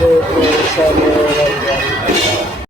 Metro Manila